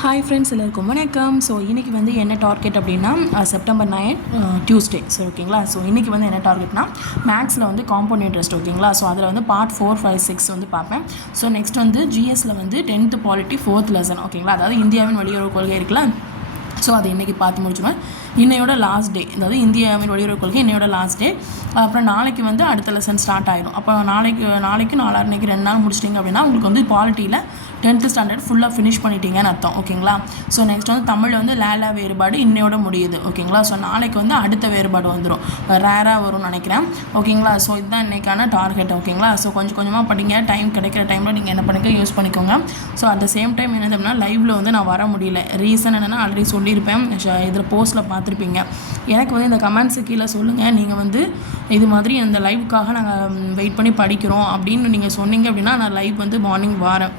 Hi friends எல்லாருக்கும் வணக்கம். So இன்றைக்கி வந்து என்ன டார்கெட் அப்படின்னா செப்டம்பர் நைன் டியூஸ்டே ஸோ ஓகேங்களா? ஸோ இன்றைக்கி வந்து என்ன டார்கெட்னா மேக்ஸில் வந்து காம்பவுண்ட் இன்ட்ரெஸ்ட் ஓகேங்களா? ஸோ அதில் வந்து பார்ட் ஃபோர் ஃபைவ் சிக்ஸ் வந்து பார்ப்பேன். ஸோ நெக்ஸ்ட் வந்து ஜிஎஸ்சில் வந்து டென்த்து பாலிட்டி ஃபோர்த் லெசன் ஓகேங்களா? அதாவது இந்தியாவின் வெளியுறவு கொள்கை இருக்குல்ல? ஸோ அதை இன்றைக்கி பார்த்து முடிச்சுவேன் இன்னையோட லாஸ்ட் டே அதாவது இந்தியாவின் வெளியுறவு கொள்கை இன்னையோட லாஸ்ட் டே அப்புறம் நாளைக்கு வந்து அடுத்த லெசன் ஸ்டார்ட் ஆயிடும் அப்போ நாளைக்கு நாளைக்கு நாளான்னைக்கு ரெண்டு நாள் முடிச்சிட்டிங்க அப்படின்னா உங்களுக்கு வந்து பாலிட்டியில் டென்த்து ஸ்டாண்டர்ட் ஃபுல்லாக ஃபினிஷ் பண்ணிட்டீங்கன்னு அர்த்தம். ஓகேங்களா? ஸோ நெக்ஸ்ட் வந்து தமிழ் வந்து லேலா வேறுபாடு இன்னையோட முடியுது. ஓகேங்களா? ஸோ நாளைக்கு வந்து அடுத்த வேறுபாடு வந்துடும் ரேராக வரும்னு நினைக்கிறேன். ஓகேங்களா? ஸோ இதுதான் இன்றைக்கான டார்கெட் ஓகேங்களா? ஸோ கொஞ்சம் கொஞ்சமாக படிங்க. டைம் கிடைக்கிற டைமில் நீங்கள் என்ன பண்ணிக்க யூஸ் பண்ணிக்கோங்க. So at the same time என்னது அப்படின்னா லைவில் வந்து நான் வர முடியல. ரீசன் என்னென்னா ஆல்ரெடி சொல்லியிருப்பேன். இதில் போஸ்ட்டில் பார்த்துருப்பீங்க. எனக்கு வந்து இந்த கமெண்ட்ஸு கீழே சொல்லுங்கள் நீங்கள் வந்து இது மாதிரி அந்த லைவுக்காக நாங்கள் வெயிட் பண்ணி படிக்கிறோம் அப்படின்னு நீங்கள் சொன்னீங்க அப்படின்னா நான் லைவ் வந்து மார்னிங் வரேன்.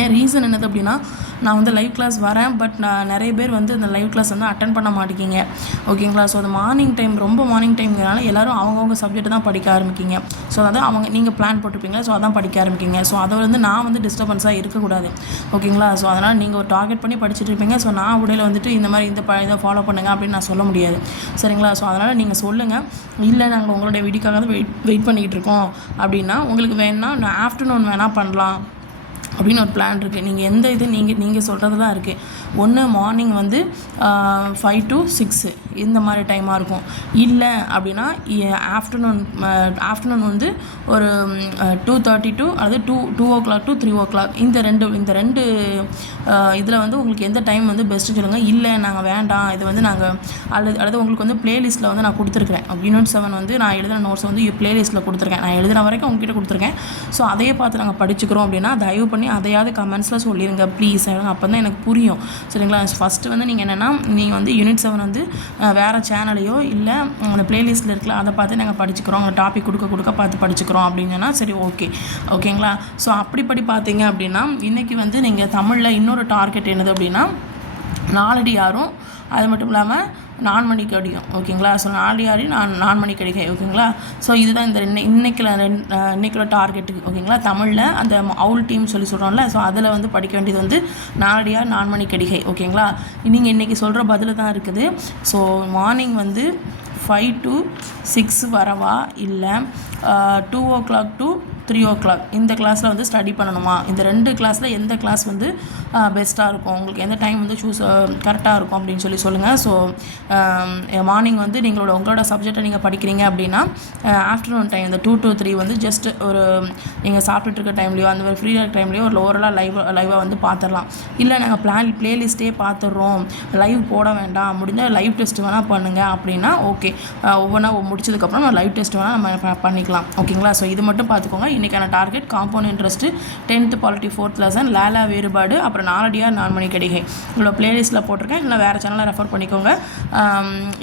ஏன் ரீசன் என்னது அப்படின்னா நான் வந்து லைவ் கிளாஸ் வரேன் பட் நான் நிறைய பேர் வந்து இந்த லைவ் கிளாஸ் வந்து அட்டன் பண்ண மாட்டேங்கிங்க. ஓகேங்களா ஸோ அது மார்னிங் டைம் ரொம்ப மார்னிங் டைம்னால எல்லோரும் அவங்கவுங்க சப்ஜெக்ட் தான் படிக்க ஆரம்பிக்கிங்க. ஸோ அதாவது அவங்க நீங்கள் பிளான் போட்டிருப்பீங்க ஸோ அதான் படிக்க ஆரம்பிக்கிங்க. ஸோ அதை வந்து நான் வந்து டிஸ்டர்பன்ஸாக இருக்கக்கூடாது. ஓகேங்களா ஸோ அதனால் நீங்கள் ஒரு டார்கெட் பண்ணி படிச்சுட்டு இருப்பீங்க. ஸோ நான் உடையில வந்துட்டு இந்த மாதிரி இந்த ப இதை ஃபாலோ பண்ணுங்க அப்படின்னு நான் சொல்ல முடியாது. சரிங்களா? ஸோ அதனால் நீங்கள் சொல்லுங்கள் இல்லை நாங்கள் உங்களுடைய வீடியோக்காக தான் வெயிட் வெயிட் பண்ணிக்கிட்டு இருக்கோம். அப்படின்னா உங்களுக்கு வேணால் நான் ஆஃப்டர்நூன் வேணால் பண்ணலாம். அப்படின்னு ஒரு பிளான் இருக்குது நீங்கள் எந்த இது நீங்கள் நீங்கள் சொல்கிறது தான் இருக்குது ஒன்று மார்னிங் வந்து ஃபைவ் டு சிக்ஸு இந்த மாதிரி டைமாக இருக்கும். இல்லை அப்படின்னா ஆஃப்டர்நூன் ஆஃப்டர்நூன் வந்து ஒரு டூ தேர்ட்டி டூ அல்லது two two o'clock to three o'clock இந்த ரெண்டு இந்த ரெண்டு இதில் வந்து உங்களுக்கு எந்த டைம் வந்து பெஸ்ட்டு சொல்லுங்கள் இல்லை நாங்கள் வேண்டாம். இது வந்து நாங்கள் அல்லது அல்லது உங்களுக்கு வந்து பிளேலிஸ்ட்டில் வந்து நான் கொடுத்துருக்குறேன். யூனிட் செவன் வந்து நான் எழுதின நோட்ஸ் வந்து பிளேலிஸ்ட்டில் கொடுத்துருக்கேன். நான் எழுதின வரைக்கும் உங்ககிட்ட கொடுத்துருக்கேன். ஸோ அதையே பார்த்து நாங்கள் படிச்சுக்கிறோம் அப்படின்னா தயவு பண்ணி அதையாவது கமெண்ட்ஸில் சொல்லிடுங்க ப்ளீஸ் அப்போ தான் எனக்கு புரியும். சரிங்களா? ஃபஸ்ட்டு வந்து நீங்கள் என்னென்னா நீங்கள் வந்து யூனிட் செவன் வந்து வேறு சேனலையோ இல்லை அந்த ப்ளேலிஸ்ட்டில் இருக்கல அதை பார்த்து நாங்கள் படிச்சுக்கிறோம். உங்கள் டாபிக் கொடுக்க கொடுக்க பார்த்து படிச்சுக்கிறோம் அப்படின்னா சரி ஓகே ஓகேங்களா ஸோ அப்படிப்படி பார்த்தீங்க அப்படின்னா இன்றைக்கி வந்து நீங்கள் தமிழில் இன்னொரு டார்கெட் என்னது அப்படின்னா நாலடி யாரும் அது மட்டும் இல்லாமல் நான் மணிக்கு அடிக்கும் ஓகேங்களா ஸோ நாலு ஆடி நான் நான் மணிக்கு அடிக்கை ஓகேங்களா ஸோ இதுதான் இந்த இன்னை இன்னைக்குள்ள ரெண்டு இன்னைக்குள்ள டார்கெட்டுக்கு ஓகேங்களா தமிழில் அந்த அவுல் டீம் சொல்லி சொல்கிறோம்ல ஸோ அதில் வந்து படிக்க வேண்டியது வந்து நாலடியார் நான் மணிக்கு அடிக்கை ஓகேங்களா நீங்கள் இன்றைக்கி சொல்கிற பதில் தான் இருக்குது. ஸோ மார்னிங் வந்து ஃபைவ் டு சிக்ஸ் வரவா? இல்லை two o'clock to three o'clock இந்த கிளாஸில் வந்து ஸ்டடி பண்ணணுமா? இந்த ரெண்டு கிளாஸில் எந்த கிளாஸ் வந்து பெஸ்ட்டாக இருக்கும்? உங்களுக்கு எந்த டைம் வந்து சூஸ் கரெக்டாக இருக்கும் அப்படின்னு சொல்லி சொல்லுங்கள் ஸோ மார்னிங் வந்து நீங்களோட உங்களோட சப்ஜெக்டை நீங்கள் படிக்கிறீங்க அப்படின்னா ஆஃப்டர்நூன் டைம் இந்த டூ டூ த்ரீ வந்து ஜஸ்ட் ஒரு நீங்கள் சாப்பிட்டுட்டு இருக்க டைம்லையோ அந்த மாதிரி ஃப்ரீயாக டைம்லையோ ஒரு ஓவரலாக லைவ் லைவாக வந்து பார்த்துடலாம் இல்லை நாங்கள் பிளான் ப்ளேலிஸ்ட்டே பார்த்துட்றோம் லைவ் போட வேண்டாம். முடிஞ்சால் லைவ் டெஸ்ட் வேணால் பண்ணுங்கள் அப்படின்னா ஓகே ஒவ்வொன்றா முடிச்சதுக்கப்புறம் நம்ம லைவ் டெஸ்ட் வேணால் நம்ம பண்ணிக்கலாம். ஓகேங்களா ஸோ இது மட்டும் பார்த்துக்கோங்க இன்றைக்கான target compound interest tenth polity fourth lesson லேலா வேறுபாடு அப்புறம் நாலடியார் நான்மணி கடிகை. இவ்வளோ பிளேலிஸ்ட்டில் போட்டிருக்கேன். இல்லை வேறு சேனலில் ரெஃபர் பண்ணிக்கோங்க.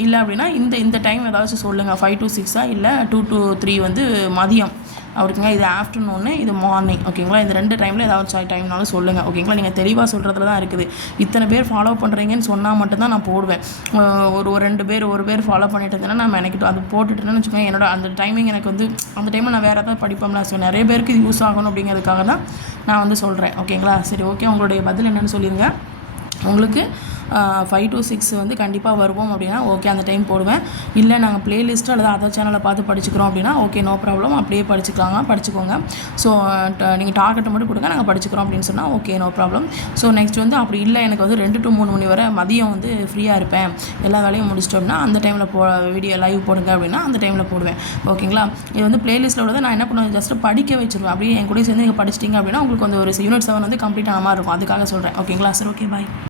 இல்லை அப்படின்னா இந்த இந்த டைம் ஏதாச்சும் சொல்லுங்கள் ஃபைவ் டு சிக்ஸாக இல்லை டூ டு த்ரீ வந்து மதியம். அவருக்குங்க இது ஆஃப்டர்நூனு இது மார்னிங் ஓகேங்களா இந்த ரெண்டு டைமில் ஏதாவது டைம்னாலும் சொல்லுங்கள் ஓகேங்களா நீங்கள் தெளிவாக சொல்கிறதுல தான் இருக்குது. இத்தனை பேர் ஃபாலோ பண்ணுறீங்கன்னு சொன்னால் மட்டும்தான் நான் போடுவேன். ஒரு ஒரு ரெண்டு பேர் ஒரு பேர் ஃபாலோ பண்ணிட்டு இருந்தேன்னா நான் எனக்கு அது போட்டுட்டேன்னு வச்சுக்கோங்க என்னோட அந்த டைமிங் எனக்கு வந்து அந்த டைமில் நான் வேறு ஏதாவது படிப்போம்ல ஸோ நிறைய பேருக்கு இது யூஸ் ஆகணும் அப்படிங்கிறதுக்காக தான் நான் வந்து சொல்கிறேன் ஓகேங்களா சரி ஓகே உங்களுடைய பதில் என்னென்னு சொல்லிடுங்க உங்களுக்கு ஃபைவ் டு சிக்ஸ் வந்து கண்டிப்பாக வருவோம் அப்படின்னா ஓகே அந்த டைம் போடுவேன். இல்லை நாங்கள் பிளேலிஸ்ட் அல்லது அதர் சேனலை பார்த்து படிச்சுக்கிறோம் அப்படின்னா ஓகே நோ ப்ராப்ளம் அப்படியே படிச்சுக்கலாங்க படிச்சுக்கோங்க. ஸோ நீங்கள் டார்கெட்டை மட்டும் கொடுங்க நாங்கள் படிச்சுக்கிறோம் அப்படின்னு சொன்னால் okay no problem so next வந்து அப்படி இல்லை எனக்கு வந்து ரெண்டு டு மூணு மணி வரை மதியம் வந்து ஃப்ரீயாக இருப்பேன். எல்லா வேலையும் முடிச்சிட்டோம்னா அந்த டைமில் போ வீடியோ லைவ் போடுங்க அப்படின்னா அந்த டைமில் போடுவேன். ஓகேங்களா இது வந்து பிளேலிஸ்ட்டில் உள்ளதை நான் என்ன பண்ணுவேன்? ஜஸ்ட்டு படிக்க வச்சிருவேன். அப்படியே என் கூட சேர்ந்து நீங்கள் படிச்சிட்டிங்க அப்படின்னா உங்களுக்கு வந்து ஒரு யூனிட் செவன் வந்து கம்ப்ளீட் ஆன மாதிரி இருக்கும். அதுக்காக சொல்கிறேன் ஓகேங்களா சார் ஓகே பாய்